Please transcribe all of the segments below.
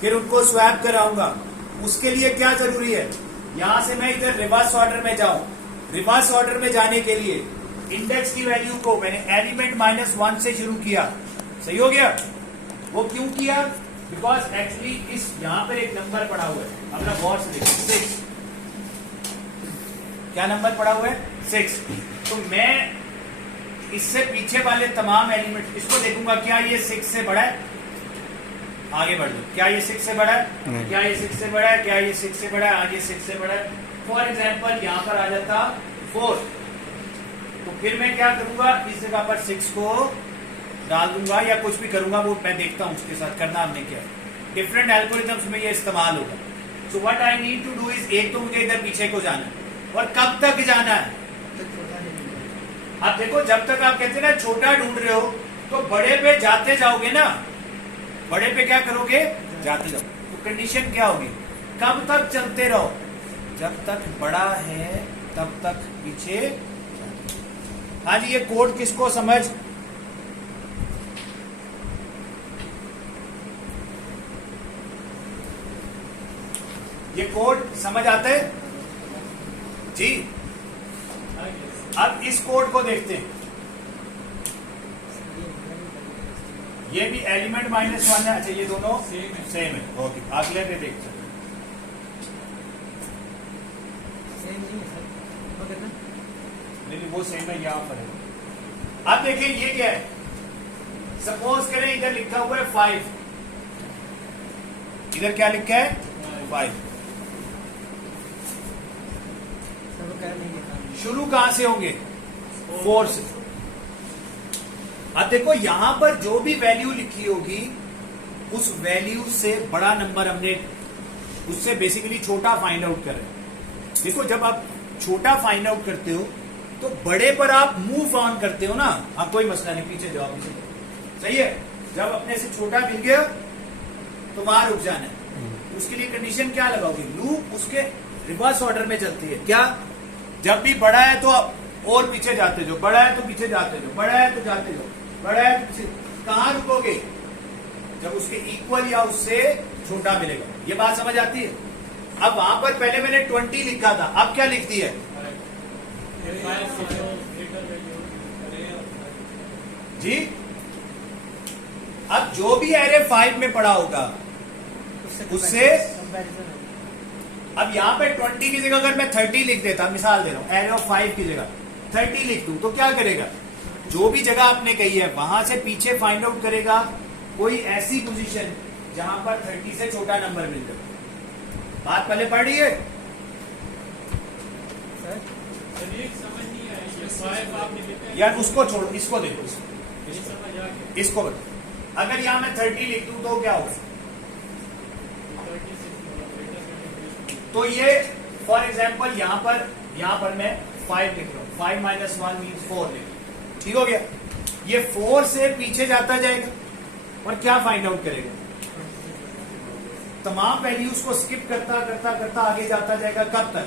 फिर उनको स्वैप कराऊंगा। उसके लिए क्या जरूरी है, यहां से मैं इधर रिवर्स ऑर्डर में जाऊं। रिवर्स ऑर्डर में जाने के लिए इंडेक्स की वैल्यू को मैंने एलिमेंट -1 से शुरू किया। सही हो गया? वो क्यों किया? बिकॉज एक्चुअली इस यहां पर एक नंबर पड़ा हुआ है, अपना गौर से देखो 6। क्या नंबर पड़ा हुआ है? 6। तो मैं इससे पीछे वाले तमाम एलिमेंट इसको देखूंगा, क्या ये 6 से बड़ा है? आगे बढ़ लो, क्या ये 6 से बड़ा है? क्या ये 6 से बड़ा है? क्या ये 6 से बड़ा है? आगे 6 से बड़ा है। फॉर एग्जाम्पल यहां पर आ जाता 4, तो फिर मैं क्या करूंगा, इस जगह पर 6 को डाल दूंगा या कुछ भी करूंगा, वो मैं देखता हूं उसके साथ करना हमने क्या है। डिफरेंट एल्गोरिथम्स में ये इस्तेमाल होगा। So what I need to do is, एक तो मुझे इधर पीछे को जाना है, और कब तक जाना है? आप देखो, जब तक आप कहते हैं ना छोटा ढूंढ रहे हो, तो बड़े पे जाते जाओगे ना, बड़े पे क्या करोगे? जाते जाओ। तो कंडीशन क्या होगी? कब तक चलते रहो? जब तक बड़ा है तब तक पीछे। हाँ जी, ये कोड किसको समझ? ये कोड समझ आता है जी? अब इस कोड को देखते हैं। ये भी एलिमेंट -1 है। अच्छा, ये दोनों सेम है। ओके, अगले पे देखते हैं। नहीं, वो सेम है, यहाँ पर है। अब देखिए ये क्या है। सपोज करें इधर लिखा हुआ है 5, इधर क्या लिखा है? 5। शुरू कहां से होंगे? 4 से। अब देखो यहां पर जो भी वैल्यू लिखी होगी, उस वैल्यू से बड़ा नंबर हमने उससे बेसिकली छोटा फाइंड आउट कर रहे हैं। देखो, जब आप छोटा फाइंड आउट करते हो तो बड़े पर आप मूव ऑन करते हो ना। आप कोई मसला नहीं, पीछे जाओ, पीछे जाओ। सही है? जब अपने से छोटा मिल गया तो वहां रुक जाना है। उसके लिए कंडीशन क्या लगाओगे? लूप उसके रिवर्स ऑर्डर में चलती है। क्या? जब भी बड़ा है तो और पीछे जाते जाओ, बड़ा है तो पीछे जाते जाओ, बड़ा है तो जाते जाओ, बड़ा है तो पीछे। कहां रुकोगे? जब उसके इक्वल या उससे छोटा मिलेगा। ये बात समझ आती है? अब वहां पर पहले मैंने 20 लिखा था, अब क्या लिख दिया है जी? अब जो भी एरे 5 में पड़ा होगा उससे, अब यहाँ पे 20 की जगह अगर मैं 30 लिख देता, मिसाल दे रहा हूं, एरे ऑफ 5 की जगह 30 लिख दूं, तो क्या करेगा? जो भी जगह आपने कही है वहां से पीछे फाइंड आउट करेगा कोई ऐसी पोजीशन जहां पर 30 से छोटा नंबर मिल जाए। बात पहले पढ़ रही है यार? उसको छोड़ो, इसको देखो, इसको अगर यहां मैं 30 लिख दूं तो क्या होगा? तो ये फॉर एग्जाम्पल यहां पर मैं 5 लिख रहा हूं, 5 - 1 मीन्स 4 लिख रहा हूं। ठीक हो गया? ये 4 से पीछे जाता जाएगा और क्या फाइंड आउट करेगा? तमाम वैल्यूज को स्किप करता करता करता आगे जाता जाएगा। कब तक?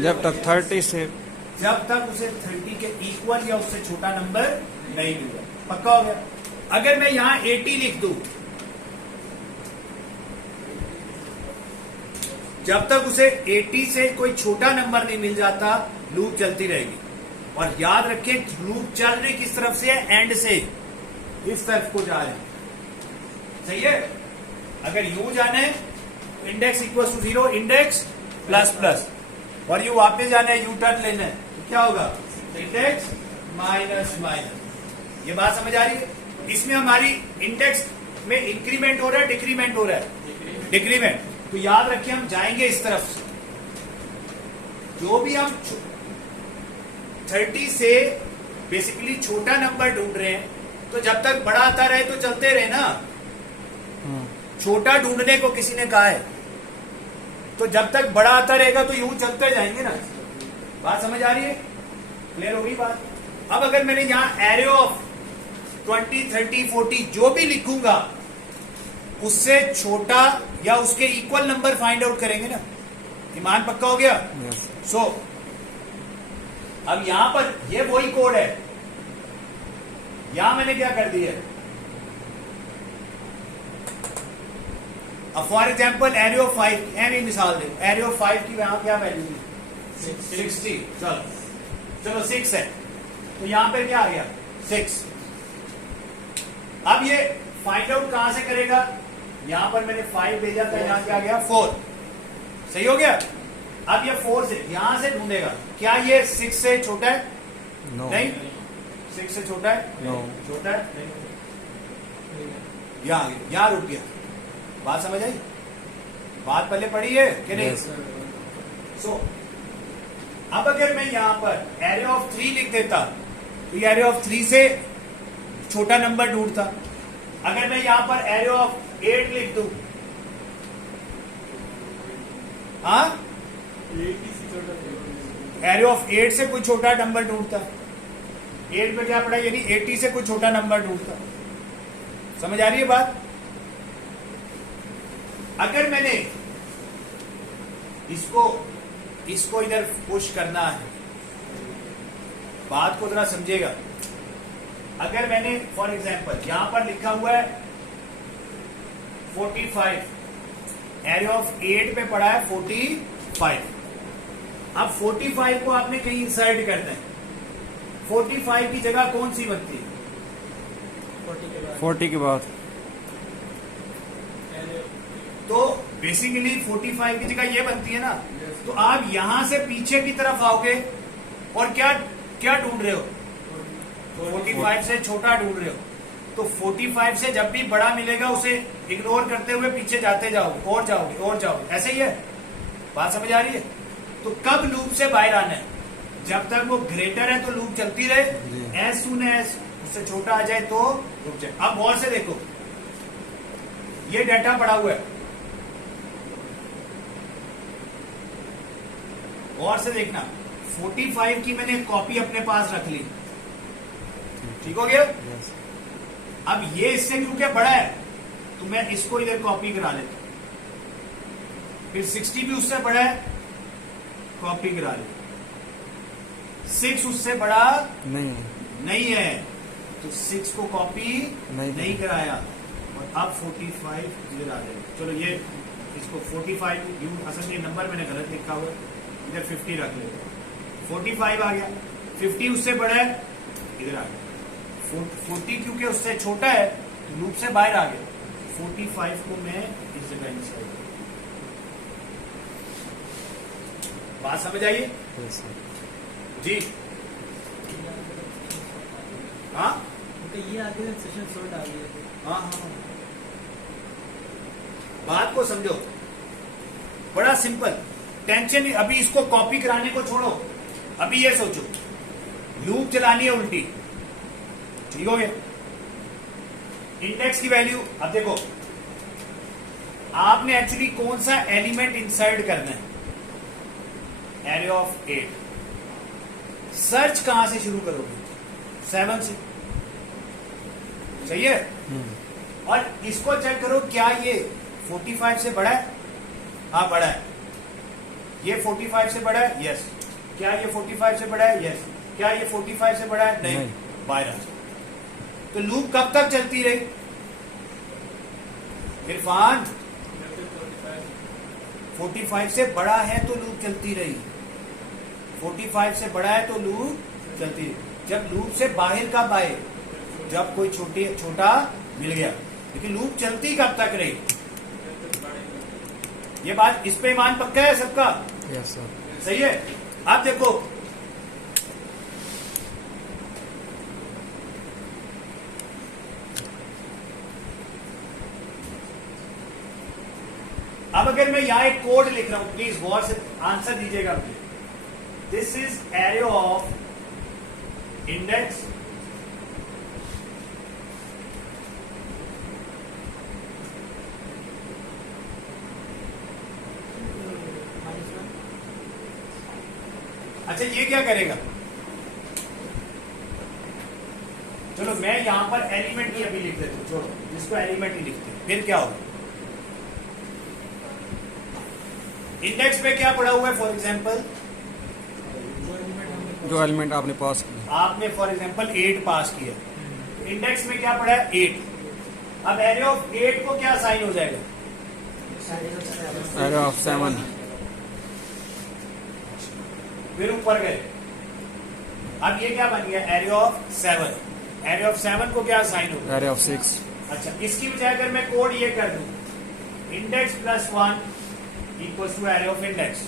जब तक 30 से, जब तक उसे 30 के इक्वल या उससे छोटा नंबर नहीं मिलेगा। पक्का हो गया? अगर मैं यहां 80 लिख दूं, जब तक उसे 80 से कोई छोटा नंबर नहीं मिल जाता, लूप चलती रहेगी। और याद रखिए, लूप चल रही किस तरफ से है? एंड से इस तरफ को जा रहे हैं। सही है? अगर यू जाना है तो index equal to 0, index plus plus, और यू वापस जाना है, यू टर्न लेना है, तो क्या होगा? Index minus minus. ये बात समझ आ रही है? इसमें हमारी इंडेक्स में इंक्रीमेंट हो रहा है, डिक्रीमेंट हो रहा है? डिक्रीमेंट। तो याद रखिए, हम जाएंगे इस तरफ से। जो भी हम 30 से बेसिकली छोटा नंबर ढूंढ रहे हैं, तो जब तक बड़ा आता रहे तो चलते रहे ना। छोटा ढूंढने को किसी ने कहा है, तो जब तक बड़ा आता रहेगा तो यूं चलते जाएंगे ना। बात समझ आ रही है? क्लियर हो गई बात? अब अगर मैंने यहां एरे ऑफ 20, 30, 40 जो भी लिखूंगा, उससे छोटा या उसके इक्वल नंबर फाइंड आउट करेंगे ना। ईमान पक्का हो गया? सो अब यहां पर ये वही कोड है। यहां मैंने क्या कर दिया? अब फॉर एग्जाम्पल एरे ऑफ 5 एम मिसाल दे, एरे ऑफ 5 की यहां क्या वैल्यू थी? 60। चलो 6 है तो यहां पे क्या आ गया? 6। अब ये फाइंड आउट कहां से करेगा? यहां पर मैंने 5 भेजा था, यहां क्या आ गया? 4। सही हो गया। अब ये 4 से यहां से ढूंढेगा, क्या ये 6 से छोटा है? नो नहीं। 6 से छोटा है? नो छोटा है। यहां रुक गया। बात समझ आई? बात पहले पढ़ी है कि नहीं? Yes. सो अब अगर मैं यहां पर एरे ऑफ 3 लिख देता तो ये एरे ऑफ 3 से छोटा नंबर ढूंढता। अगर मैं यहां पर एरे ऑफ 8 लिख दूं, हाँ, एरे ऑफ 8 से कोई छोटा नंबर ढूंढता। 8 पे क्या पड़ा? यानी 80 से कोई छोटा नंबर ढूंढता। समझ आ रही है बात? अगर मैंने इसको इधर पुश करना है, बात को जरा समझिएगा। अगर मैंने फॉर एग्जांपल यहां पर लिखा हुआ है 45, एरे ऑफ 8 पे पड़ा है 45। अब 45 को आपने कहीं इंसर्ट करना है। 45 की जगह कौन सी बनती है? 40 के बाद तो बेसिकली 45 की जगह ये बनती है ना। तो आप यहां से पीछे की तरफ आओगे और क्या क्या ढूंढ रहे हो? 45 से छोटा ढूंढ रहे हो। तो 45 से जब भी बड़ा मिलेगा उसे इग्नोर करते हुए पीछे जाते जाओगे और जाओगे और जाओगे। ऐसे ही है। बात समझ आ रही है? तो कब लूप से बाहर आना है? जब तक वो ग्रेटर है तो लूप चलती रहे। एज सून एज उससे छोटा आ जाए तो रुक जाए। अब गौर से देखो, ये डाटा पड़ा हुआ है, गौर से देखना। 45 की मैंने कॉपी अपने पास रख ली, ठीक हो गया। yes. अब ये इससे क्योंकि बड़ा है तो मैं इसको इधर कॉपी करा लेता हूं। फिर 60 भी उससे बड़ा है, कॉपी करा ले। 6 उससे बड़ा नहीं नहीं है तो 6 को कॉपी नहीं कराया। और अब 45 इधर आ जाएगा। चलो ये इसको 45 यू, असल में नंबर मैंने गलत लिखा हुआ है, इधर 50 रख ले। 45 आ गया। 50 उससे बड़ा है, इधर आ गया। 40 क्योंकि उससे छोटा है तो लूप से बाहर आ गया। 45 को मैं इस जगह इंसर्ट। बात समझ आइए? yes, sir. जी हाँ ये आगे सेशन शॉर्ट आ गया। हाँ हाँ। बात को समझो, बड़ा सिंपल। टेंशन नहीं। अभी इसको कॉपी कराने को छोड़ो, अभी ये सोचो लूप चलानी है उल्टी, ठीक हो गया। इंडेक्स की वैल्यू, अब देखो आपने एक्चुअली कौन सा एलिमेंट इंसर्ट करना है? Array of 8। सर्च कहां से शुरू करोगे? 7 से, सही है। और इसको चेक करो, क्या ये 45 से बड़ा है? हाँ बड़ा है। ये 45 से बड़ा है? यस। क्या ये 45 से बड़ा है? यस। क्या ये 45 से बड़ा है? नहीं। बाहर आ जाओ। तो लूप कब तक चलती रही इरफान? 45 से बड़ा है तो लूप चलती रही। 45 से बड़ा है तो लूप चलती रही। जब लूप से बाहर कब आए? जब कोई छोटा मिल गया। लेकिन लूप चलती कब तक रही? ये बात, इस पे ईमान पक्का है सबका? yes, sir. सही है। आप देखो अब अगर मैं यहां एक कोड लिख रहा हूं, प्लीज गौर से आंसर दीजिएगा मुझे। This is array of index अच्छा ये क्या करेगा? चलो मैं यहां पर एलिमेंट ही अभी लिख देता हूं, छोड़ो जिसको एलिमेंट ही लिखते हैं। फिर क्या होगा? इंडेक्स पे क्या पड़ा हुआ है? फॉर एग्जांपल जो एलिमेंट आपने पास किया, आपने फॉर एग्जांपल 8 पास किया, इंडेक्स में क्या पड़ा है? 8। अब एरे ऑफ 8 को क्या साइन हो जाएगा? एरे ऑफ 7, फिर ऊपर गए, अब ये क्या बन गया, एरे ऑफ 7। एरे ऑफ 7 को क्या साइन होगा, एरे ऑफ 6, अच्छा इसकी बजाय अगर मैं कोड ये कर दूं, index plus 1 equal to array of index,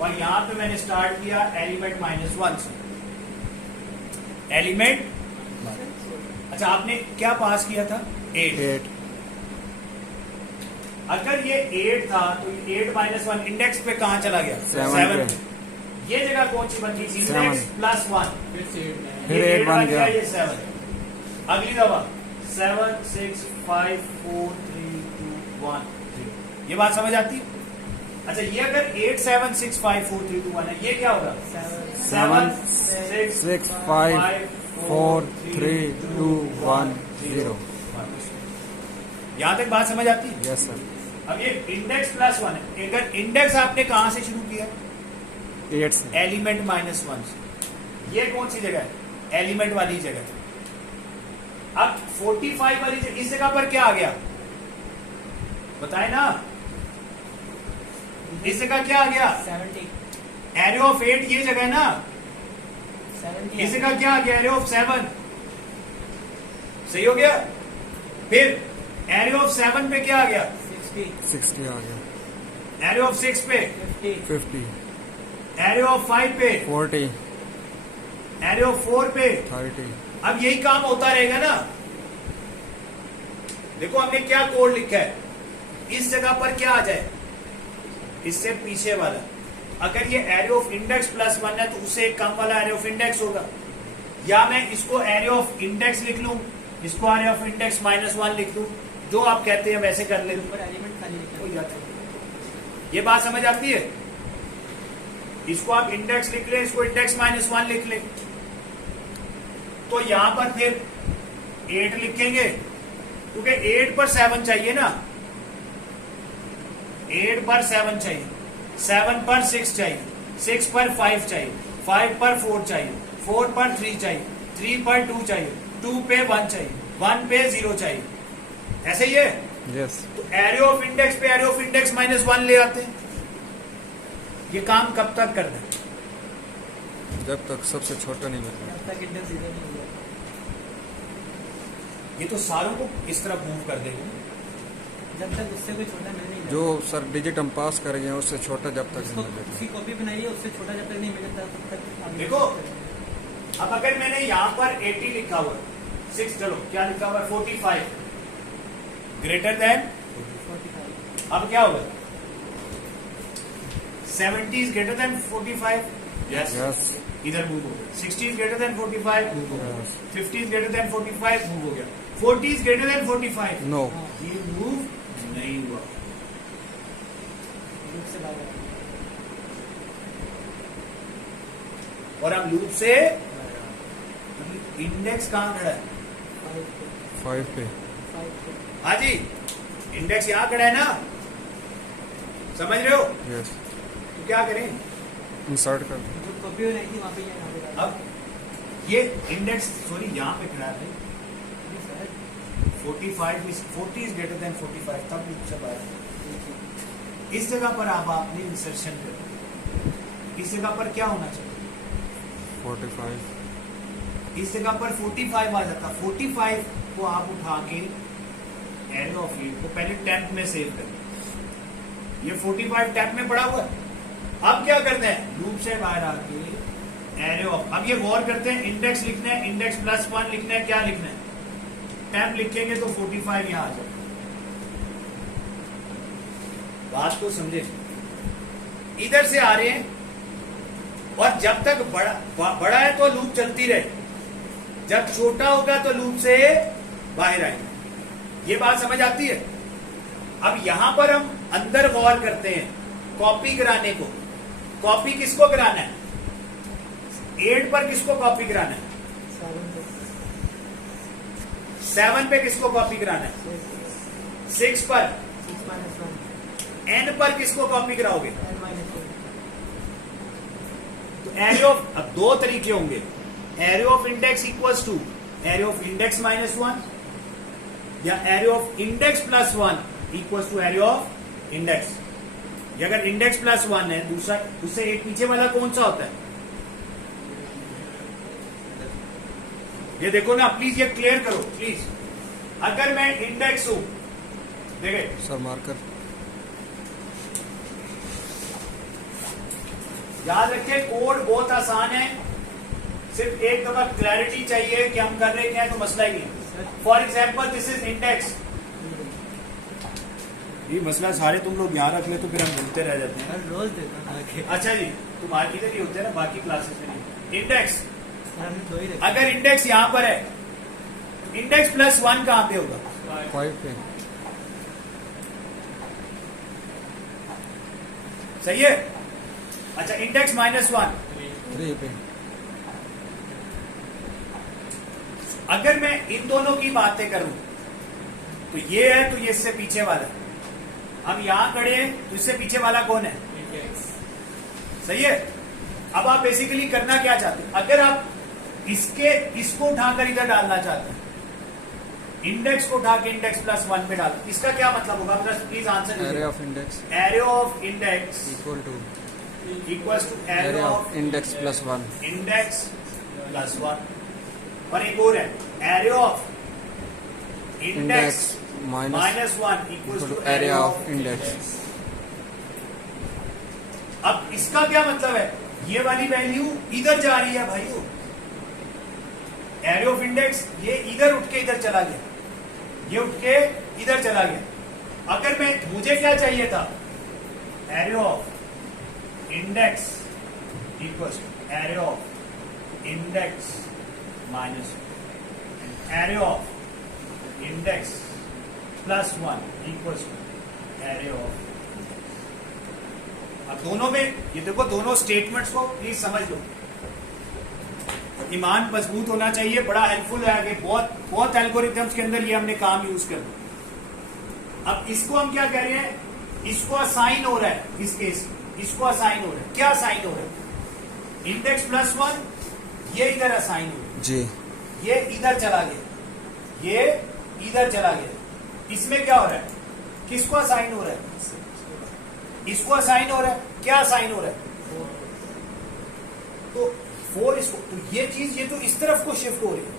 और यहां पे मैंने स्टार्ट किया एलिमेंट -1 से, एलिमेंट, अच्छा आपने क्या पास किया था, 8। 8, अगर ये 8 था तो 8 -1 इंडेक्स पे कहां चला गया, 7 पे। ये जगह कौन सी बन गई, 7, इंडेक्स प्लस 1, फिर 8 बन गया, ये 7, अगली दफा 7 6 5 4 3 2 1 0, ये बात समझ आती है। अच्छा ये अगर 8 7 6 5 4 3 2 1 है, ये क्या होगा, 7 6 5 4 3 2 1 0। यहां तक बात समझ आती है। Yes sir. अब ये इंडेक्स प्लस 1 है, अगर इंडेक्स आपने कहां से शुरू किया, 8 से, एलिमेंट -1 से, ये कौन सी जगह है, एलिमेंट वाली जगह। अब 45 वाली जगह, इस जगह पर क्या आ गया, बताए ना, इस जगह क्या आ गया, 70, एरे ऑफ 8 ये जगह है ना, 70 इस जगह क्या आ गया, एरे ऑफ 7, सही हो गया। फिर एरे ऑफ 7 पे क्या आ गया, 60 आ गया, एरे ऑफ 6 पे, 50, एरे ऑफ 5 पे, 40, एरे ऑफ 4 पे। 30, अब यही काम होता रहेगा ना, देखो हमने क्या कोड लिखा है, इस जगह पर क्या आ जाए, इससे पीछे वाला, अगर ये एरे ऑफ इंडेक्स प्लस 1 है तो उससे एक कम वाला एरे ऑफ इंडेक्स होगा, या मैं इसको एरे ऑफ इंडेक्स लिख लूं, इसको एरे ऑफ इंडेक्स -1 लिख लूं, जो आप कहते हैं वैसे कर ले, ऊपर एलिमेंट खाली लिखा है। ये बात समझ आती है। इसको आप इंडेक्स लिख लें, इसको इंडेक्स -1 लिख लें, तो यहां पर फिर 8 लिखेंगे, क्योंकि 8 पर 7 चाहिए ना, 8 पर 7 चाहिए, 7 पर 6 चाहिए, 6 पर 5 चाहिए, 5 पर 4 चाहिए, 4 पर 3 चाहिए, 3 पर 2 चाहिए, 2 पे 1 चाहिए, 1 पे 0 चाहिए, ऐसे ही है। यस। तो एरे ऑफ इंडेक्स पे एरे ऑफ इंडेक्स -1 ले आते हैं। ये काम कब तक करना है, जब तक सबसे छोटा नहीं मिलता। जब तक इंडेक्स 0 नहीं हुआ, ये तो सारों को इस तरह मूव कर देगा, जब तक उससे कोई छोटा मिल नहीं जो सर डिजिट हम पास करेंगे उससे छोटा जब तक उसको नहीं मिलेगा। उसकी कॉपी बनाइए, उससे छोटा जब तक नहीं मिलता तब तक आप देखो, अब अगर मैंने यहां पर 80 लिखा हुआ, 6 चलो क्या लिखा हुआ, 45 ग्रेटर देन, 45 अब क्या होगा, 70 is greater than 45, yes, yes, इधर मूव हो गया, 60 इज ग्रेटर देन 45 मूव हो गया, yes, 50 is greater than 45 move हो गया, 40 इज ग्रेटर देन 45, नो, ये मूव नहीं हुआ। लूप से बाहर आ और हम लूप से इंडेक्स कहां खड़ा है, 5 पे, 5 हाँ जी, इंडेक्स यहां खड़ा है ना, समझ रहे हो, यस, तो क्या करें, इंसर्ट कर दो। जो कॉपी हो रही थी वहाँ पे यहाँ पे डाल अब ये इंडेक्स सॉरी यहां पे खड़ा है, दो सर। 40 इज ग्रेटर देन 45, तब लूप से बाहर। इस जगह पर आप आपने इंसर्शन कर, इस जगह पर क्या होना चाहिए, 45, इस जगह पर 45 आ जाता, 45 को आप उठा के एरे ऑफ 8 को पहले टेम्प में सेव करें, ये 45 टेम्प में पड़ा हुआ है। अब क्या करते हैं, लूप से बाहर आके एरे ऑफ, अब ये गौर करते हैं, इंडेक्स लिखना है, इंडेक्स +1 लिखना है, क्या लिखना है, टेम्प लिखेंगे तो 45 यहां आ जाए। बात को समझे, इधर से आ रहे हैं, और जब तक बड़ा है तो लूप चलती रहे, जब छोटा होगा तो लूप से बाहर आएंगे। ये बात समझ आती है। अब यहां पर हम अंदर गौर करते हैं, कॉपी कराने को, कॉपी किसको कराना है, 8 पर किसको कॉपी कराना है, 7 पे किसको कॉपी कराना है, 6 पर, 6 n पर किसको कॉपी कराओगे, -1 n तो एरे ऑफ, अब दो तरीके होंगे, array of index equals to array of index -1, या array of index +1 equals to array of index. ये अगर इंडेक्स प्लस 1 है, दूसरा उससे एक पीछे वाला कौन सा होता है? ये देखो ना, प्लीज ये क्लियर करो प्लीज। अगर मैं इंडेक्स हूं, देखे सर मार्कर याद रखें, कोड बहुत आसान है, सिर्फ एक दफा क्लैरिटी चाहिए कि हम कर रहे क्या है, तो मसला ही नहीं। For example this is index. ये मसला सारे तुम लोग याद रख ले तो फिर हम मिलते रह जाते हैं। सर रोज देता हूँ आके। अच्छा जी, तुम्हारे इधर ही होते हैं ना, बाकी क्लासेस में नहीं। इंडेक्स, सर हमने दो ही रखे। अगर इंडेक्स यहां पर है, इंडेक्स प्लस 1 कहां पे होगा? 5 पे। सही है। अच्छा, इंडेक्स माइनस 1, 3 पे। अगर मैं इन दोनों की बातें करूं तो ये है, तो ये इससे पीछे वाला है। हम यहां खड़े हैं तो इससे पीछे वाला कौन है? सही है। अब आप बेसिकली करना क्या चाहते हैं? अगर आप इसको उठाकर इधर डालना चाहते हैं, इंडेक्स को उठा के इंडेक्स प्लस 1 पे डालो, इसका क्या मतलब होगा? Please answer. Array of index array of index equal to array of index plus 1। Index plus 1। और एक और है, array of index minus 1 equal to array of index. अब इसका क्या मतलब है? ये वाली वैल्यू इधर जा रही है भाइयों, एरे ऑफ इंडेक्स ये इधर उठ के इधर चला गया, ये उठ के इधर चला गया। अगर मैं, मुझे क्या चाहिए था? Array of index equal array of index minus array of index plus 1 equal array of. अब दोनों में ये देखो, दोनों स्टेटमेंट्स को प्लीज समझ लो। ईमान मजबूत होना चाहिए, बड़ा हेल्पफुल है आगे। बहुत एल्गोरिथम्स के अंदर ये हमने काम यूज कर। अब इसको हम क्या कह रहे हैं? इसको असाइन हो रहा है, इस केस इसको असाइन हो रहा है। क्या असाइन हो रहा है? इंडेक्स प्लस 1 ये इधर असाइन हो रहा है जी। ये इधर चला गया, ये इधर चला गया। इसमें क्या हो रहा है? किसको असाइन हो रहा है? इसको असाइन हो रहा है। क्या असाइन हो रहा है? तो 4 इसको, तो ये चीज ये तो इस तरफ को शिफ्ट हो रही है।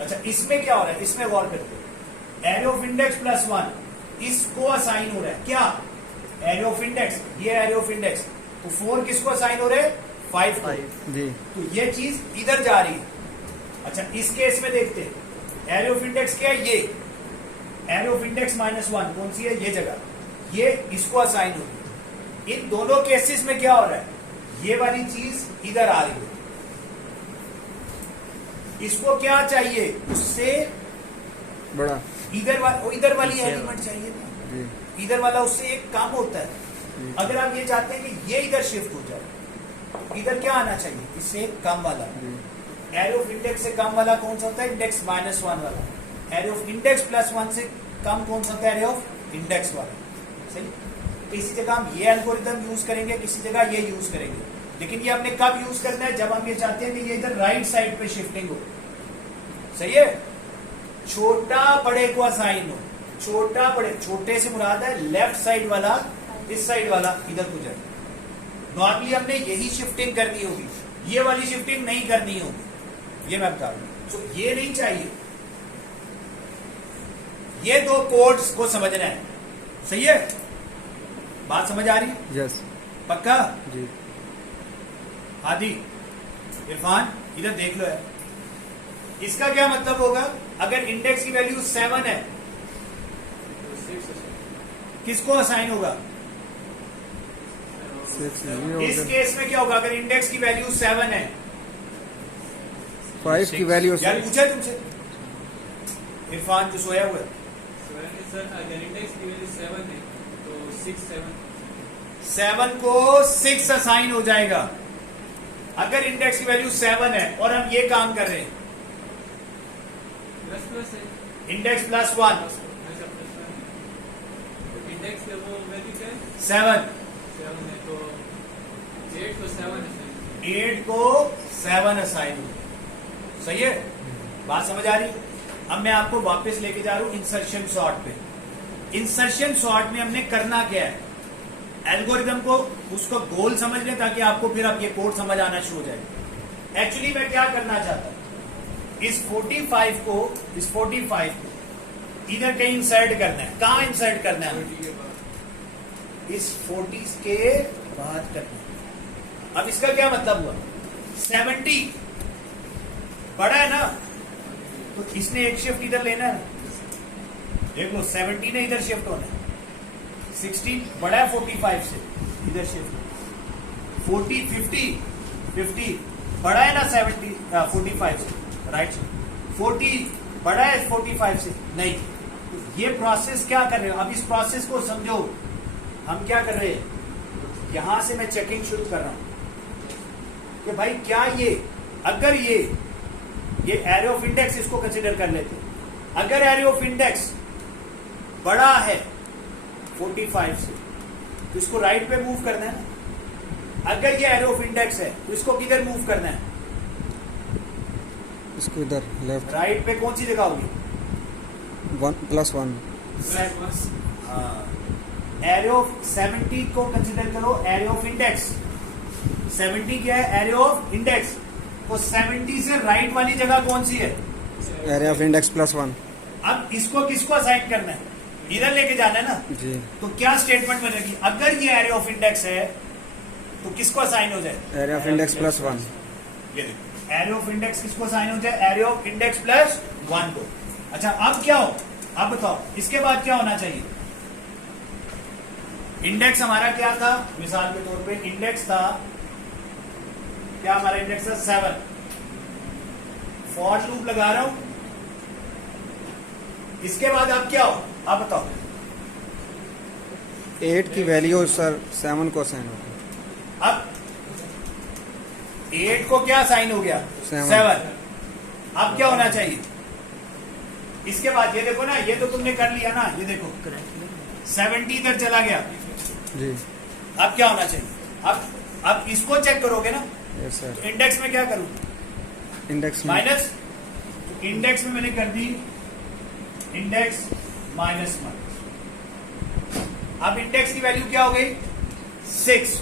अच्छा, इसमें क्या हो रहा है? इसमें गौर करते, एरे ऑफ इंडेक्स प्लस 1 इसको असाइन हो रहा है। क्या? एरे ऑफ इंडेक्स, ये एरे ऑफ इंडेक्स। तो 4 किसको असाइन हो रहे हैं? 5 को। जी। तो ये चीज इधर जा रही है। अच्छा, इस केस में देखते हैं, एरे ऑफ इंडेक्स क्या है? ये एरे ऑफ इंडेक्स माइनस 1 कौन सी है? ये जगह, ये इसको असाइन हो रही है। इन दोनों केसेस में क्या हो रहा है? ये वाली चीज इधर आ रही है। इसको क्या चाहिए? उससे बड़ा इधर वाली एलिमेंट चाहिए ना। जी। इधर वाला उससे एक कम होता है। अगर आप ये चाहते हैं कि ये इधर शिफ्ट हो जाए, तो इधर क्या आना चाहिए? इससे एक कम वाला। एरे ऑफ इंडेक्स से कम वाला कौन सा होता है? इंडेक्स माइनस 1 वाला। एरे ऑफ इंडेक्स प्लस 1 से कम कौन सा होता है? एरे ऑफ इंडेक्स वाला। सही। किसी जगह हम ये एल्गोरिथम यूज करेंगे, किसी जगह ये यूज करेंगे, लेकिन ये हमने कब यूज करना है? जब हम ये चाहते हैं कि ये इधर राइट साइड पे शिफ्टिंग हो। सही है। छोटा बड़े को असाइन हो, छोटा बड़े, छोटे से मुराद है लेफ्ट साइड वाला इस साइड वाला इधर को जाए। नॉर्मली हमने यही शिफ्टिंग करनी होगी, ये वाली शिफ्टिंग नहीं करनी होगी, ये मैं बता रहा हूं। तो ये नहीं चाहिए। ये दो कोड्स को समझना है। सही है, बात समझ आ रही है? यस। पक्का? जी। आदि, इरफान इधर देख लो है। इसका क्या मतलब होगा? अगर इंडेक्स की वैल्यू 7 है, किसको असाइन होगा? 6 इस केस में क्या होगा? अगर इंडेक्स की वैल्यू 7 है, 5 की वैल्यू यार पूछा तुमसे, इरफान जो सोया हुआ है। सर अगर इंडेक्स की वैल्यू 7 है तो 6 7 को 6 असाइन हो जाएगा। अगर इंडेक्स की वैल्यू 7 है और हम ये काम कर रहे हैं, प्लस है इंडेक्स प्लस 1, ऐसा प्लस 1 इंडेक्स का वो वैल्यू क्या है? 7 है तो 8 को 7 है। 8 को 7 असाइन हो। सही है, बात समझ आ रही? अब मैं आपको वापस लेके जा रहा हूं इंसर्शन सॉर्ट पे। इंसर्शन सॉर्ट में हमने करना क्या है, एल्गोरिदम को उसको गोल समझ लें ताकि आपको फिर अब ये कोड समझ आना शुरू हो जाए। एक्चुअली मैं क्या करना चाहता हूं, इस 45 को इधर कहीं इंसर्ट करना है। कहां इंसर्ट करना है? इस 40 के बाद करना है। अब इसका क्या मतलब हुआ, 70 बड़ा है ना, तो इसने एक शिफ्ट इधर लेना है। देख लो 70 ने इधर शिफ्ट होना है, 16 बड़ा है 45 से, इधर शिफ्ट 40 50 बड़ा है ना 70 45 से, राइट से 40 बड़ा है 45 से, नहीं। तो ये प्रोसेस क्या कर रहे हो, अब इस प्रोसेस को समझो। हम क्या कर रहे हैं, यहां से मैं चेकिंग शुरू कर रहा हूं कि भाई क्या ये, अगर ये एरे ऑफ इंडेक्स इसको कंसीडर कर लेते, अगर एरे ऑफ इंडेक्स बड़ा है 45 से तो इसको राइट पे मूव करना है ना। अगर ये एरे ऑफ इंडेक्स है तो इसको किधर मूव करना है, इसको इधर लेफ्ट राइट पे कौन सी जगह होगी, 1+1 एरे ऑफ 70 को कंसीडर करो एरे ऑफ इंडेक्स। 70 क्या है, एरे ऑफ इंडेक्स। तो 70 से राइट वाली जगह कौन सी है, एरिया ऑफ इंडेक्स +1 अब इसको किसको असाइन करना है, इधर लेके जाना है ना। जी। तो क्या स्टेटमेंट बनेगी, अगर ये एरे ऑफ इंडेक्स है तो किसको असाइन हो जाए, एरिया ऑफ इंडेक्स +1 ये देखो एरे ऑफ इंडेक्स किसको असाइन हो जाए, एरे ऑफ इंडेक्स +1 को। अच्छा अब क्या हो, अब बताओ इसके बाद क्या होना चाहिए। इंडेक्स हमारा क्या था, मिसाल के तौर पे इंडेक्स था क्या, हमारा इंडेक्स था 7। फॉर लूप लगा रहा हूं, इसके बाद अब क्या हो, अब बताओ। 8 की वैल्यू सर 7 को असाइन होगी। अब 8 को क्या साइन हो गया, 7। अब क्या होना चाहिए, इसके बाद ये देखो ना, ये तो तुमने कर लिया ना, ये देखो 70 इधर चला गया। जी। अब क्या होना चाहिए, अब इसको चेक करोगे ना, यस सर। तो इंडेक्स में क्या करूं, इंडेक्स में माइनस, इंडेक्स में मैंने कर दी इंडेक्स माइनस। अब इंडेक्स की वैल्यू क्या हो गई, 6।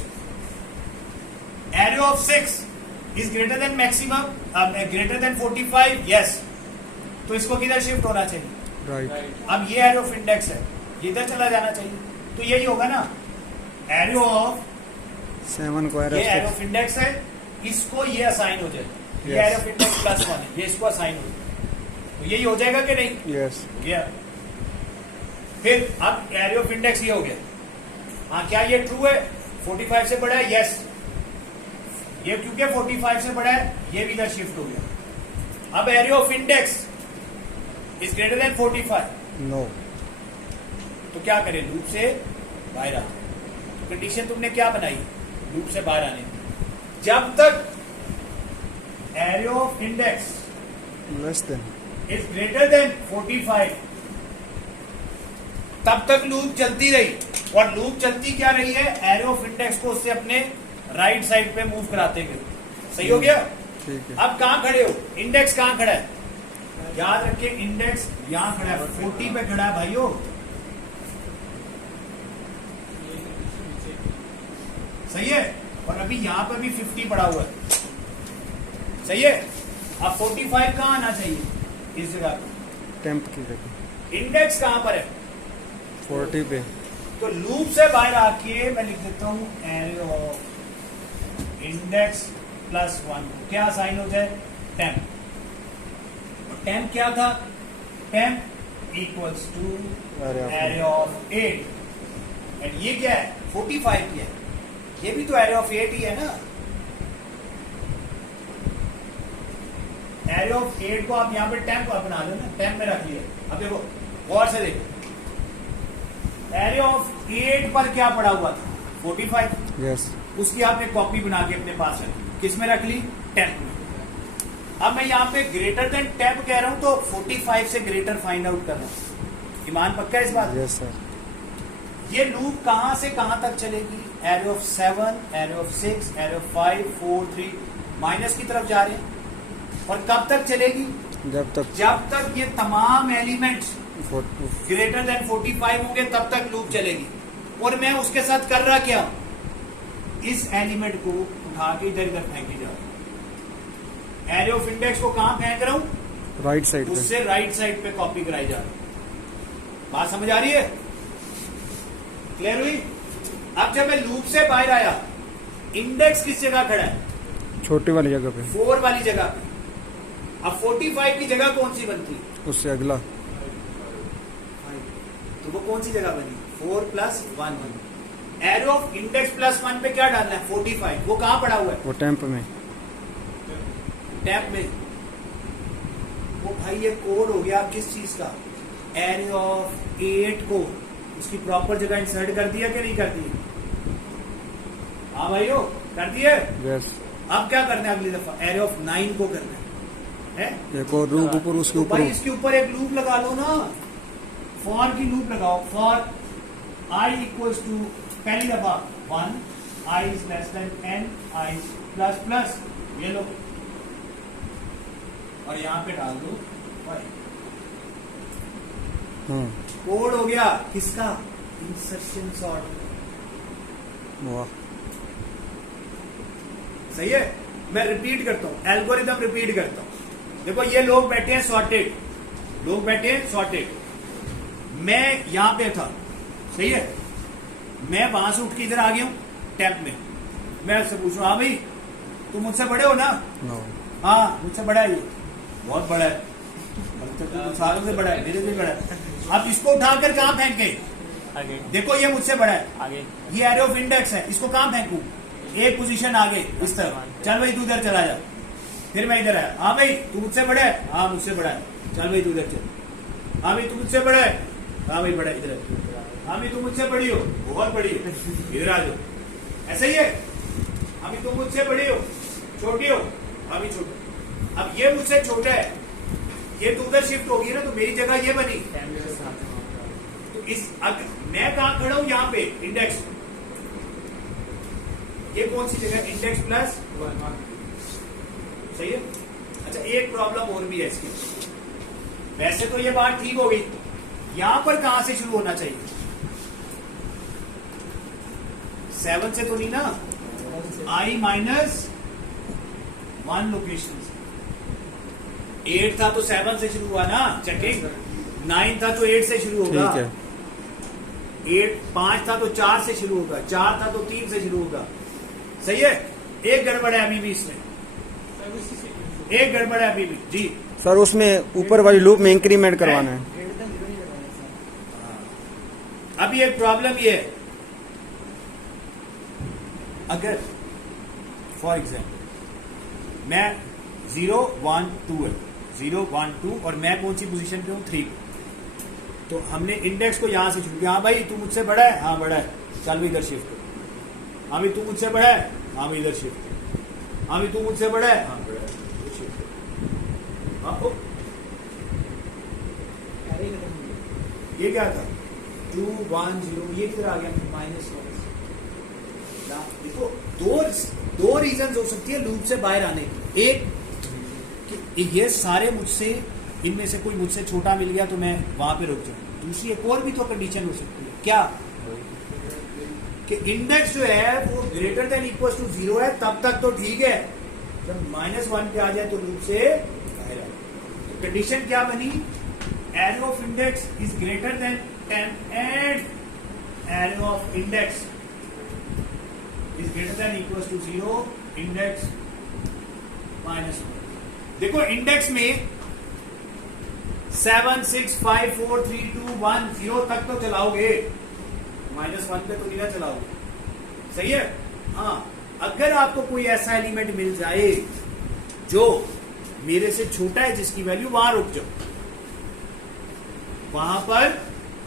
Array of 6 is greater then maximum, greater than 45, yes. तो इसको किधर शिफ्ट होना चाहिए, राइट। अब ये एरे ऑफ इंडेक्स है, ये इधर चला जाना चाहिए। तो यही होगा ना, एरे ऑफ 7 को ये एरे एरिया ऑफ इंडेक्स है, इसको ये असाइन हो जाए, ये Yes. एरे ऑफ इंडेक्स +1 है, ये इसको असाइन हो जाए। तो यही हो जाएगा कि नहीं, यस। गया। फिर अब एरे ऑफ इंडेक्स ये हो गया, हाँ क्या ये ट्रू है, 45 से बड़ा है, यस। ये क्योंकि 45 से बड़ा है, ये भी इधर शिफ्ट हो गया। अब array of index is greater than 45, no. तो क्या करें, लूप से बाहर आ। तो कंडीशन तुमने क्या बनाई, लूप से बाहर आने की। जब तक array of index less than is greater than 45 तब तक लूप चलती रही। और लूप चलती क्या रही है, एरे ऑफ इंडेक्स को उससे अपने राइट साइड पे मूव कराते गए। सही हो गया। ठीक है। अब कहां खड़े हो, इंडेक्स कहां खड़ा है, याद रखिए इंडेक्स यहां खड़ा है, 40 पे खड़ा है भाइयों। सही है। और अभी यहां पर भी 50 पड़ा हुआ है, सही है। अब 45 कहां आना चाहिए, इस जगह पे। टेम्प की जगह इंडेक्स कहां पर है, 40 पे। तो लूप से बाहर आके मैं लिख देता हूं एरे ऑफ इंडेक्स +1 क्या साइन हो जाए, टेम्प। टेम्प क्या था, temp equals to array of 8। And ये क्या है, 45 की है, ये भी तो एरे ऑफ 8 ही है ना। एरे ऑफ 8 को आप यहां पे टेम्प बना लो ना, टेम्प में रख लिया। अब देखो गौर से देखो, एरे ऑफ 8 पर क्या पड़ा हुआ था, 45। यस। उसकी आपने कॉपी बना के अपने पास रखी, किस में रख ली, टेम्प में। अब मैं यहाँ पे ग्रेटर देन टेम्प कह रहा हूं, तो 45 से ग्रेटर फाइंड आउट कर रहा हूं। ईमान पक्का है इस बात। Yes sir. ये लूप कहां से कहां तक चलेगी, array of 7, array of 6, array of 5, 4, 3 minus की तरफ जा रहे हैं। और कब तक चलेगी, जब तक ये तमाम एलिमेंट्स ग्रेटर देन 45 होंगे तब तक लूप चलेगी। और मैं उसके साथ कर रहा क्या, इस एलिमेंट को उठा के इधर इधर फेंकी जा रहा हूं। एरे ऑफ इंडेक्स को कहां फेंक रहा हूं, राइट साइड पे। उससे राइट साइड पे कॉपी कराई जा रही है। बात समझ आ रही है, क्लियर हुई। अब जब मैं लूप से बाहर आया, इंडेक्स किस जगह खड़ा है, छोटी वाली जगह पे, 4 वाली जगह पे। अब 45 की जगह कौन सी बनती, उससे अगला तो वो कौन सी जगह बनी, 4 + 1 बनी। एरो ऑफ इंडेक्स +1 पे क्या डालना है, 45। वो कहां पड़ा हुआ है, वो टेम्प में। टैब में। वो भाई ये कोड हो गया किस चीज का, एरे ऑफ 8 को उसकी प्रॉपर जगह इंसर्ट कर दिया कि नहीं कर दिया, हाँ भाइयों कर दिए। यस। अब क्या करना है, अगली दफा एरे ऑफ 9 को करना है। एक और लूप ऊपर, उसके तो ऊपर। भाई इसके ऊपर एक लूप लगा लो ना, फॉर की लूप लगाओ। फॉर i इक्वल्स टू, पहली दफा 1, i is less then n, i plus plus, ये लो, और यहां पे डाल दो 5। कोड हो गया किसका, इंसर्शन सॉर्ट। वाह, सही है। मैं रिपीट करता हूं, एल्गोरिदम रिपीट करता हूं। देखो ये लोग बैठे हैं सॉर्टेड, लोग बैठे हैं सॉर्टेड, मैं यहां पे था, सही है। मैं वहां से उठ के इधर आ गया हूं टैब में। मैं उससे पूछ रहा हूं, हाँ भाई तुम मुझसे बड़े हो ना, नो। हाँ मुझसे बड़ा है, ये बहुत बड़ा है, सालों से बड़ा है, मेरे से बड़ा है। अब इसको उठाकर कहां फेंके, आगे देखो ये मुझसे बड़ा है, आगे ये एरे ऑफ इंडेक्स है, इसको कहां फेंकू, एक पोजीशन आगे इस तरफ। चल भाई तू उधर चला जा, फिर मैं इधर आया, हाँ भाई तू मुझसे बड़ा है, हाँ मुझसे बड़ा है, चल भाई तू उधर चल, हाँ भाई तू मुझसे बड़ा है, हाँ भाई बड़ा है, इधर है। हाँ भाई तू मुझसे बड़ी हो, बहुत बड़ी हो, इधर आ जाओ, ऐसा ही है। अभी तुम मुझसे बड़ी हो, छोटी हो, अभी छोटी। अब ये मुझसे छोटा है, ये तो उधर शिफ्ट होगी ना, तो मेरी जगह ये बनी। तो इस मैं कहां खड़ा हूं, यहाँ पे इंडेक्स, ये कौन सी जगह, इंडेक्स +1, सही है। अच्छा एक प्रॉब्लम और भी है इसकी, वैसे तो ये बात ठीक हो गई, यहां पर कहां से शुरू होना चाहिए, 7 से तो नहीं ना, i - 1 लोकेशन से। 8 था तो 7 से शुरू हुआ ना, चेकिंग। 9 था तो 8 से शुरू होगा, ठीक है। 5 था तो 4 से शुरू होगा, 4 था तो 3 से शुरू होगा, सही है। एक गड़बड़ है अभी भी इसमें, एक गड़बड़ है अभी भी जी। सर उसमें ऊपर वाली लूप में इंक्रीमेंट करवाना है। अभी एक प्रॉब्लम ये है, अगर फॉर एग्जाम्पल मैं 0 1 2 है, 0 1 2 और मैं कौन सी पोजीशन पे हूं, 3 पे। तो हमने इंडेक्स को यहां से शुरू किया, हाँ भाई तू मुझसे बड़ा है, हाँ बड़ा है, चल भी इधर शिफ्ट कर। हाँ भाई तू मुझसे बड़ा है, हाँ भाई इधर शिफ्ट कर। हाँ भाई तू मुझसे बड़ा है, हाँ बड़ा है, इधर शिफ्ट कर। हाँ ओ, ये क्या था, 2 1 0, ये किधर आ गया, -1। देखो दो रीजन हो सकती है लूप से बाहर आने की। एक कि ये सारे मुझसे, इनमें से कोई मुझसे छोटा मिल गया तो मैं वहां पे रुक जाऊं। दूसरी एक और भी तो कंडीशन हो सकती है, क्या कि इंडेक्स जो है वो ग्रेटर देन इक्वल टू 0 है, तब तक तो ठीक है, जब -1 पे आ जाए तो लूप से बाहर आ। तो कंडीशन क्या बनी, array of index is greater than 10 and array of index is greater than equals to 0, index -1। देखो इंडेक्स में 7 6 5 4 3 2 1 0 तक तो चलाओगे, -1 पे तो नहीं ना चलाओगे, सही है। हाँ अगर आपको कोई ऐसा एलिमेंट मिल जाए जो मेरे से छोटा है, जिसकी वैल्यू, वहां रुक जाओ, वहां पर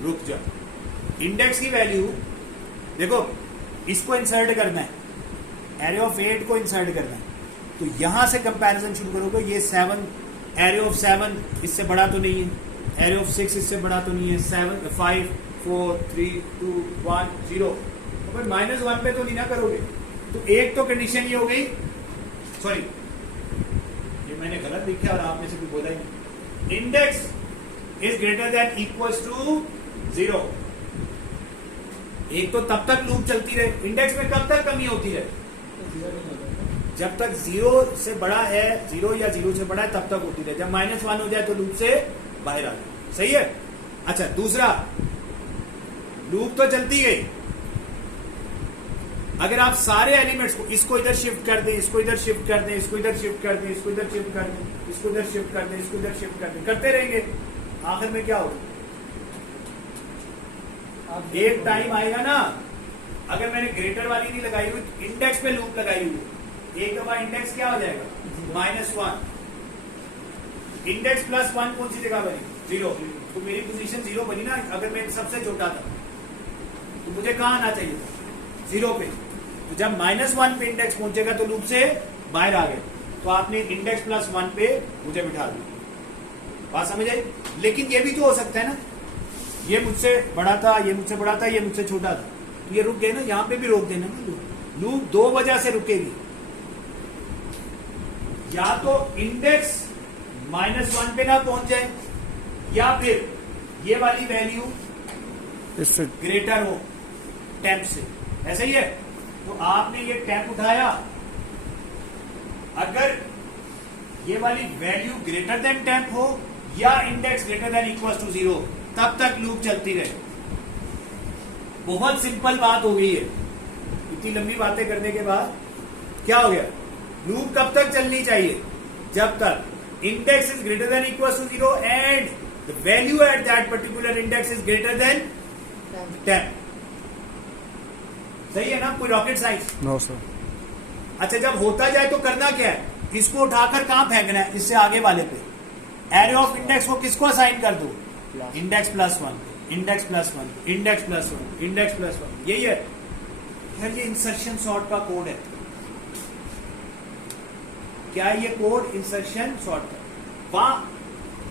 रुक जाओ। इंडेक्स की वैल्यू देखो, इसको इंसर्ट करना है, एरे ऑफ 8 को इंसर्ट करना है, तो यहां से कंपैरिजन शुरू करोगे। ये 7, एरे ऑफ 7 इससे बड़ा तो नहीं है, एरे ऑफ 6 इससे बड़ा तो नहीं है, 7 5 4 3 2 1 0, तो फिर -1 पे तो नहीं ना करोगे। तो एक तो कंडीशन ये हो गई, सॉरी ये मैंने गलत लिखा और आप में से कोई बोला ही नहीं। Index is greater than equals to 0। एक तो तब तक लूप चलती रहे, इंडेक्स में कब तक कमी होती रहे, जब तक 0 से बड़ा है, 0 या 0 से बड़ा है तब तक होती रहे। जब -1 हो जाए तो लूप से बाहर आ जाए। सही है। अच्छा, दूसरा, लूप तो चलती गई, अगर आप सारे एलिमेंट्स को, इसको इधर शिफ्ट कर दें, इसको इधर शिफ्ट कर दें, इसको इधर शिफ्ट कर दें, इसको इधर शिफ्ट कर दें, इसको इधर शिफ्ट कर दें, इसको इधर शिफ्ट कर दें, करते रहेंगे, आखिर में क्या होगा? एक टाइम आएगा ना, अगर मैंने ग्रेटर वाली नहीं लगाई हुई, इंडेक्स पे लूप लगाई हुई, एक दफा इंडेक्स क्या हो जाएगा? -1। इंडेक्स +1 कौन सी जगह बनी? 0। तो मेरी पोजीशन 0 बनी ना। अगर मैं सबसे छोटा था तो मुझे कहां आना चाहिए था? 0 पे। तो जब -1 पे इंडेक्स पहुंचेगा तो लूप से बाहर आ गए, तो आपने इंडेक्स +1 पे मुझे बिठा दिया। बात समझ आई? लेकिन ये भी तो हो सकता है ना, ये मुझसे बड़ा था, ये मुझसे बड़ा था, ये मुझसे छोटा था, तो ये रुक गए ना, यहां पे भी रोक देना ना। लूप 2 वजह से रुकेगी, या तो इंडेक्स -1 पे ना पहुंच जाए, या फिर ये वाली वैल्यू इससे ग्रेटर हो टेम्प से। ऐसा ही है। तो आपने ये टेम्प उठाया, अगर ये वाली वैल्यू ग्रेटर देन टेम्प हो या index greater than equal to 0, तब तक लूप चलती रहे। बहुत सिंपल बात हो गई है। इतनी लंबी बातें करने के बाद क्या हो गया? लूप कब तक चलनी चाहिए? जब तक index is greater than equal to 0 and the value at that particular index is greater than 10। सही है ना? कोई रॉकेट साइंस? No sir. अच्छा, जब होता जाए तो करना क्या है? इसको उठाकर कहां फेंकना है? इससे आगे वाले पे। एरे ऑफ इंडेक्स को किसको असाइन कर दो? Index +1, index +1, index +1, index +1। यही है यार, ये इंसर्शन सॉर्ट का कोड है। क्या है ये कोड? इंसर्शन सॉर्ट का। वहां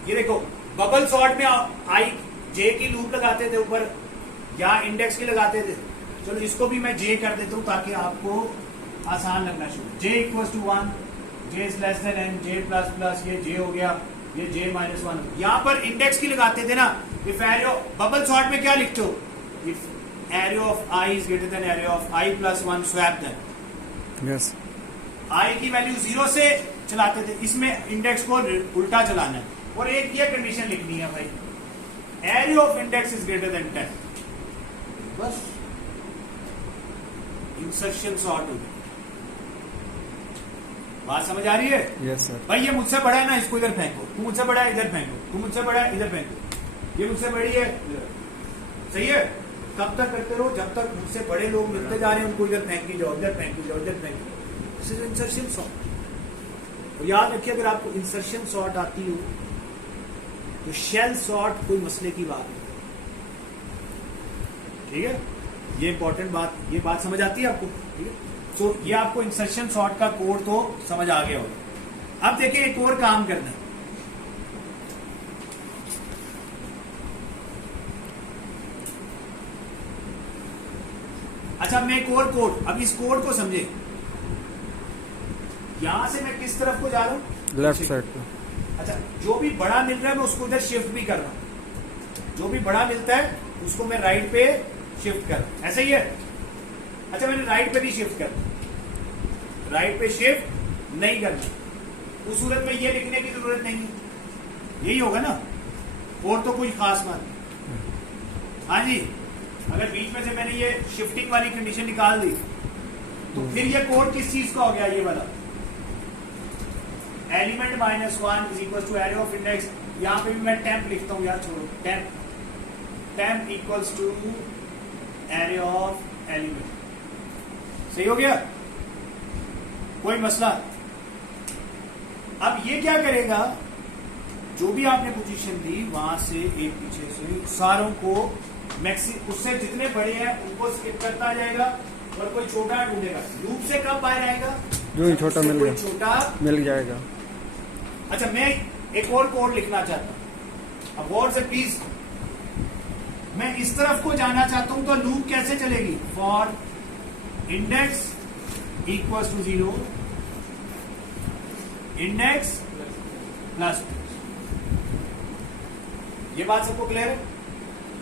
ये देखो, बबल सॉर्ट में आई जे की लूप लगाते थे ऊपर, या इंडेक्स की लगाते थे। चलो इसको भी मैं जे कर देता हूं ताकि आपको आसान लगना शुरू। J equal to 1, J is less than N, J plus, ये जे हो गया, ये जे -1। यहां पर इंडेक्स की लगाते थे ना। इफ एरो बबल सॉर्ट में क्या लिखते हो? If array of I is greater than array of I +1, swap then. Yes. I की वैल्यू 0 से चलाते थे, इसमें इंडेक्स को उल्टा चलाना है। और एक ये कंडीशन लिखनी है भाई, array of index is greater than 10। बस इंसर्शन सॉर्ट हो गई। बात समझ आ रही है? Yes sir. भाई ये मुझसे बड़ा है ना, इसको इधर फेंको, तू मुझसे बड़ा है इधर फेंको, तू मुझसे बड़ा है इधर फेंको, ये मुझसे बड़ी है इधर। सही है? कब तक करते रहो? जब तक मुझसे बड़े लोग मिलते जा रहे हैं, उनको इधर फेंकी जाओ, इधर फेंकी जाओ, इधर फेंकी जाओ। This is insertion sort. और याद रखिए, अगर आपको इंसर्शन सॉर्ट आती हो तो शेल सॉर्ट कोई मसले की बात नहीं। ठीक है? ये इंपॉर्टेंट बात, ये बात समझ आती है आपको? ठीक है? तो ये आपको इंसर्शन सॉर्ट का कोड तो समझ आ गया होगा। अब देखिए एक और काम करना है। अच्छा, मैं एक और कोड, अब इस कोड को समझे। यहां से मैं किस तरफ को जा रहा हूं? लेफ्ट साइड पे। अच्छा, जो भी बड़ा मिल रहा है मैं उसको इधर शिफ्ट भी कर रहा हूं। जो भी बड़ा मिलता है उसको मैं राइट पे शिफ्ट कर रहा हूं। ऐसा ही है? अच्छा, मैंने राइट पे भी शिफ्ट कर, राइट पे शिफ्ट नहीं करना। उस सूरत में ये लिखने की जरूरत नहीं है, यही होगा ना, और तो कोई खास बात नहीं। हाँ जी, अगर बीच में से मैंने ये शिफ्टिंग वाली कंडीशन निकाल दी तो फिर ये कोड किस चीज का हो गया? ये वाला element -1 is equal to array of index. यहां पे भी मैं टेम्प लिखता हूं यार, छोड़ो, temp equals to array of element. सही हो गया? कोई मसला? अब ये क्या करेगा? जो भी आपने पोजीशन दी वहां से एक पीछे से सारों को उससे जितने बड़े हैं उनको स्किप करता जाएगा और कोई छोटा ढूंढेगा। लूप से कब बाहर आएगा? जो ही छोटा मिल कोई गया, छोटा मिल जाएगा। अच्छा, मैं एक और कोड लिखना चाहता हूं। अब गौर से प्लीज, मैं इस तरफ को जाना चाहता हूं तो लूप कैसे चलेगी? For index equals to 0, index plus. ये बात सबको क्लियर है?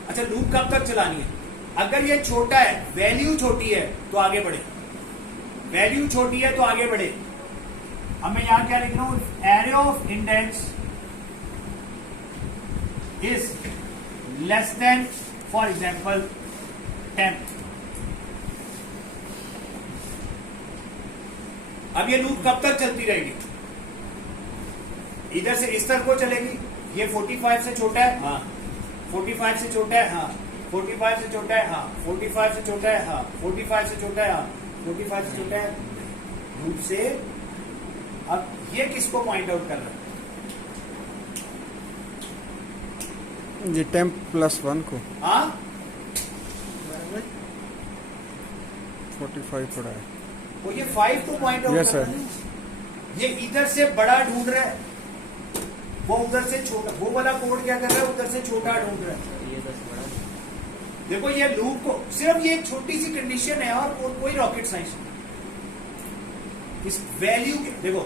अच्छा, लूप कब तक चलानी है? अगर ये छोटा है, वैल्यू छोटी है तो आगे बढ़े, वैल्यू छोटी है तो आगे बढ़े। अब मैं यहां क्या लिख रहा हूं? Array of index is less then for example 10। अब ये लूप कब तक चलती रहेगी? इधर से इस तरफ को चलेगी। ये 45 से छोटा है, हाँ 45 से छोटा है, हाँ 45 से छोटा है, हाँ 45 से छोटा है, हाँ 45 से छोटा है, हाँ 45 से छोटा है लूप से। अब ये किसको पॉइंट आउट कर रहा है? ये 10+1 को हाँ 45 पड़ा है। वो ये 5 को पॉइंट आउट Yes, कर sir. रहा है। ये इधर से बड़ा ढूंढ रहा है, वो उधर से छोटा। वो वाला कोड क्या कर रहा है? उधर से छोटा ढूंढ रहा है। ये 10 बड़ा है। देखो ये लूप को सिर्फ ये एक छोटी सी कंडीशन है और कोई रॉकेट साइंस नहीं। इस वैल्यू के देखो,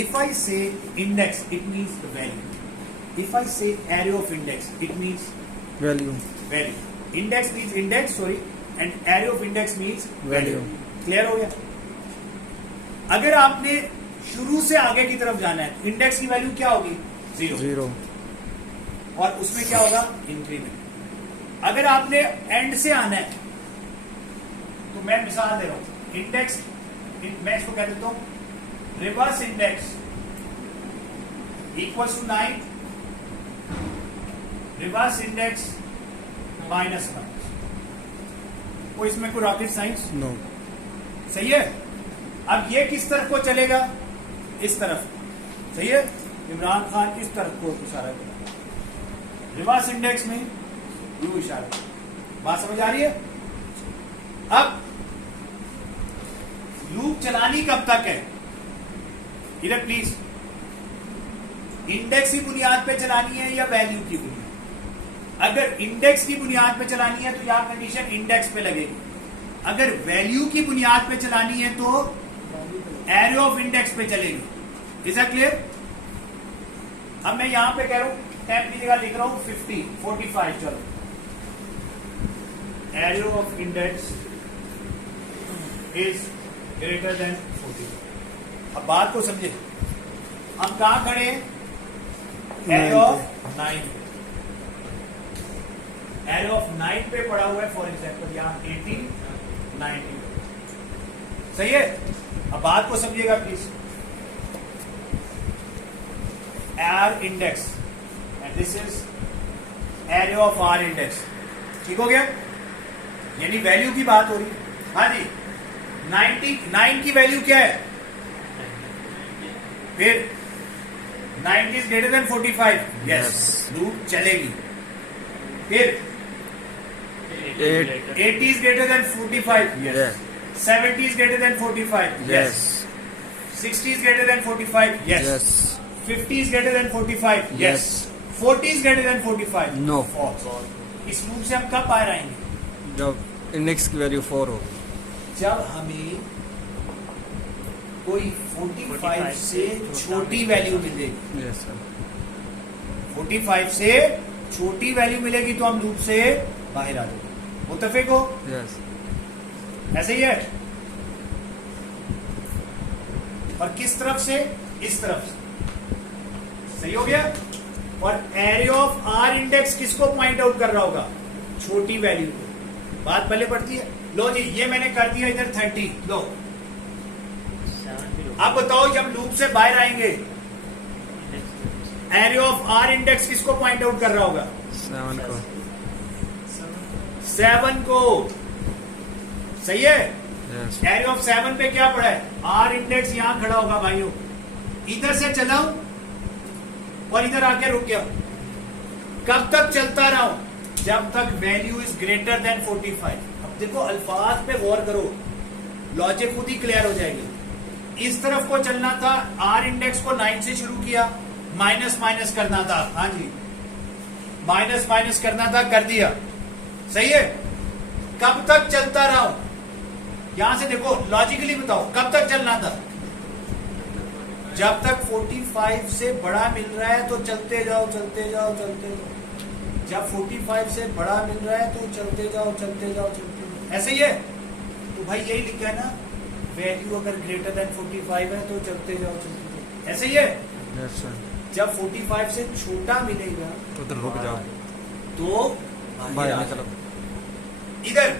if I say index it means the value, if I say array of index it means value. Value. Index means index, sorry, and array of index means value. Value. Clear हो गया? अगर आपने शुरू से आगे की तरफ जाना है, इंडेक्स की वैल्यू क्या होगी? 0। और उसमें क्या होगा? इंक्रीमेंट। अगर आपने एंड से आना है तो मैं मिसाल दे रहा हूं, इंडेक्स, मैं इसको कह देता हूं reverse index equals to 9, reverse index -1। कोई इसमें कोई रॉकेट साइंस नो। सही है? अब ये किस तरफ को चलेगा? इस तरफ। सही है? इमरान खान इस तरफ को इशारा करेगा, रिवर्स इंडेक्स में यू इशारा। बात समझ आ रही है? अब लूप चलानी कब तक है? इधर प्लीज, इंडेक्स की बुनियाद पे चलानी है या वैल्यू की बुनियाद? अगर इंडेक्स की बुनियाद पे चलानी है तो यहां कंडीशन इंडेक्स पे लगेगी। अगर वैल्यू की बुनियाद पे चलानी है तो एरे ऑफ इंडेक्स पे चलेगी। Is that clear? अब मैं यहां पे कह रहा हूं 10 की जगह लिख रहा हूं 50, 45। चलो, array of index is greater then 40। अब बात को समझे, हम कहां खड़े हैं? एरे ऑफ 9, एरे ऑफ 9 पे पड़ा हुआ है। फॉर एग्जाम्पल यहां 80, 90। सही है? अब बात को समझिएगा please. R index and this is array of R index. ठीक हो गया? यानी वैल्यू की बात हो रही है। हाँ जी, 99 की वैल्यू क्या है? फिर 90 is greater than 45। Yes, loop चलेगी। फिर 80 is greater than 45. Yes. 70 is greater than 45. Yes. 60 is greater than 45. Yes. Yes. 50 is greater than 45. Yes. 40 is greater than 45. No. False. इस लूप से हम कब बाहर आएंगे? जब इंडेक्स की वैल्यू 4 होगी। जब हमें कोई 45 से छोटी वैल्यू मिलेगी। Yes sir. 45 से छोटी वैल्यू मिलेगी तो हम लूप से बाहर आ जाएंगे। मुत्तफिक हो? यस। ऐसे ही है। और किस तरफ से? इस तरफ से। सही हो गया? और एरे ऑफ आर इंडेक्स किसको पॉइंट आउट कर रहा होगा? छोटी वैल्यू को। बात पहले पड़ती है। लो जी, ये मैंने कर दिया इधर 30। लो, अब बताओ जब लूप से बाहर आएंगे एरे ऑफ आर इंडेक्स किसको पॉइंट आउट कर रहा होगा? 7 को। 7 को। सही है? यस। एरे ऑफ 7 पे क्या पड़ा है? आर इंडेक्स यहां खड़ा होगा भाइयों। इधर से चला हूं और इधर आके रुक गया। कब तक चलता रहा हूं? जब तक वैल्यू इज ग्रेटर देन 45। अब देखो, अल्फाज पे गौर करो, लॉजिक खुद ही क्लियर हो जाएगी। इस तरफ को चलना था, आर इंडेक्स को 9 से शुरू किया, माइनस माइनस करना था। हाँ जी, माइनस माइनस करना था, कर दिया। सही है? कब तक चलता रहा हूं? यहां से देखो, लॉजिकली बताओ कब तक चलना था? जब तक 45 से बड़ा मिल रहा है तो चलते जाओ चलते जाओ चलते जाओ। जब 45 से बड़ा मिल रहा है तो चलते जाओ चलते जाओ चलते जाओ। ऐसे ही है। तो भाई यही लिखा है ना, वैल्यू अगर ग्रेटर देन 45 है तो चलते जाओ चलते जाओ। ऐसे ही है। Yes sir. जब 45 से छोटा मिलेगा तो उधर रुक जाओ। तो बाहर आ निकलो। जाओ। इधर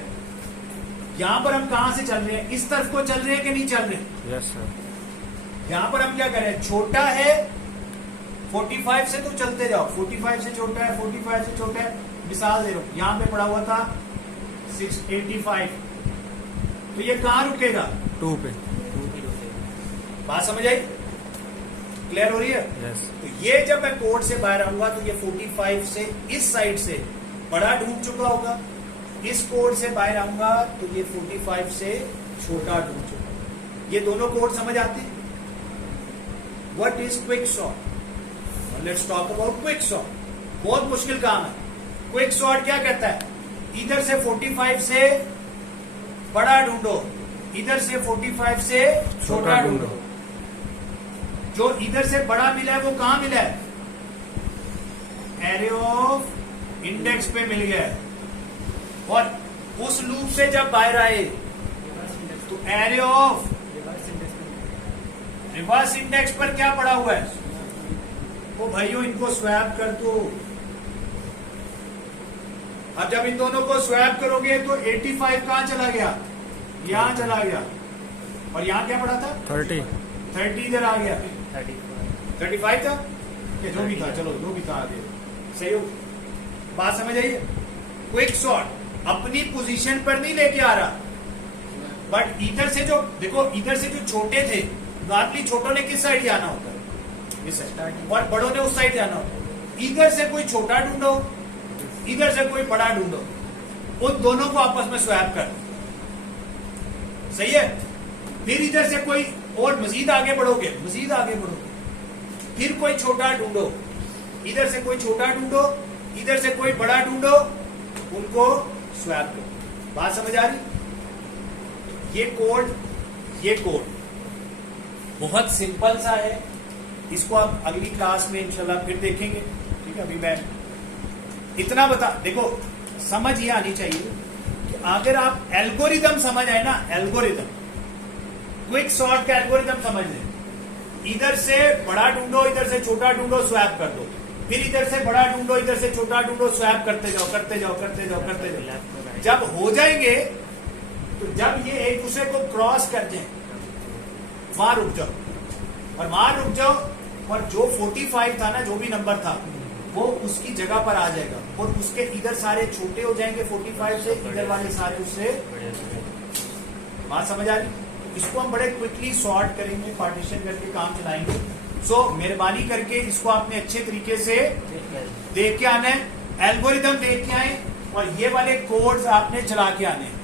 यहां पर हम कहां से चल रहे हैं? इस तरफ को चल रहे हैं कि नहीं चल रहे हैं? Yes sir. यहां पर हम क्या कर रहे हैं? छोटा है 45 से तो चलते जाओ। 45 से छोटा है, 45 से छोटा है। मिसाल दे रहा हूं, यहां पे पड़ा हुआ था 685, तो ये कहां रुकेगा? 2 पे। बात समझ आई? क्लियर हो रही है? यस। तो ये जब मैं कोड से बाहर आऊंगा तो ये 45 से इस साइड से बड़ा ढूंढ चुका होगा। इस कोड से बाहर आऊंगा तो ये 45 से छोटा ढूंढ चुका होगा। ये दोनों कोड समझ आते हैं? What is quick sort? Let's talk about quick sort. बहुत मुश्किल काम है। क्विक सॉर्ट क्या कहता है? इधर से 45 से बड़ा ढूंढो, इधर से 45 से छोटा ढूंढो। जो इधर से बड़ा मिला है वो कहां मिला है? एरे ऑफ इंडेक्स पे मिल गया है। और उस लूप से जब बाहर आए तो एरे ऑफ रिवर्स इंडेक्स पर क्या पड़ा हुआ है? वो भाइयों इनको स्वैप कर दो। अब जब इन दोनों को स्वैप करोगे तो 85 कहां चला गया? यहां चला गया। और यहां क्या पड़ा था? 30 इधर आ गया। 35 था कि जो भी था, चलो जो भी था आगे सही हो। बात समझ आई? क्विक सॉर्ट अपनी पोजीशन पर नहीं लेके आ रहा, बट इधर से जो देखो, इधर से जो छोटे थे, नॉर्मली छोटों ने किस साइड जाना होता है? इस साइड, और बड़ों ने उस साइड जाना होता है। इधर से कोई छोटा ढूंढो, इधर से कोई बड़ा ढूंढो, उन दोनों को आपस में स्वैप कर दो। सही है? फिर इधर से कोई और मजीद आगे बढ़ोगे, मजीद आगे बढ़ोगे, फिर कोई छोटा ढूंढो, इधर से कोई छोटा ढूंढो, इधर से कोई बड़ा ढूंढो, उनको स्वैप करो। बात समझ आ रही? ये कोड बहुत सिंपल सा है। इसको आप अगली क्लास में इंशाल्लाह फिर देखेंगे। ठीक है, अभी मैं इतना बता, देखो समझ ये आनी चाहिए कि अगर आप एल्गोरिदम समझ आए ना, एल्गोरिदम क्विक सॉर्ट का एल्गोरिदम समझ लें, इधर से बड़ा ढूंढो, इधर से छोटा ढूंढो, स्वैप कर दो, फिर इधर से बड़ा ढूंढो, इधर से छोटा ढूंढो, स्वैप करते जाओ करते जाओ करते जाओ करते जाओ। जब हो जाएंगे तो जब ये एक दूसरे को क्रॉस कर जाए वहां रुक जाओ, और वहां रुक जाओ, और जो 45 था ना, जो भी नंबर था, वो उसकी जगह पर आ जाएगा, और उसके इधर सारे छोटे हो जाएंगे 45 से, इधर वाले सारे उससे। बात समझ आ रही? इसको हम बड़े क्विकली सॉर्ट करेंगे, पार्टीशन करके काम चलाएंगे। सो मेहरबानी करके इसको आपने अच्छे तरीके से देख के आना है, एल्गोरिदम देख के आए, और ये वाले कोड्स आपने चला के आने हैं।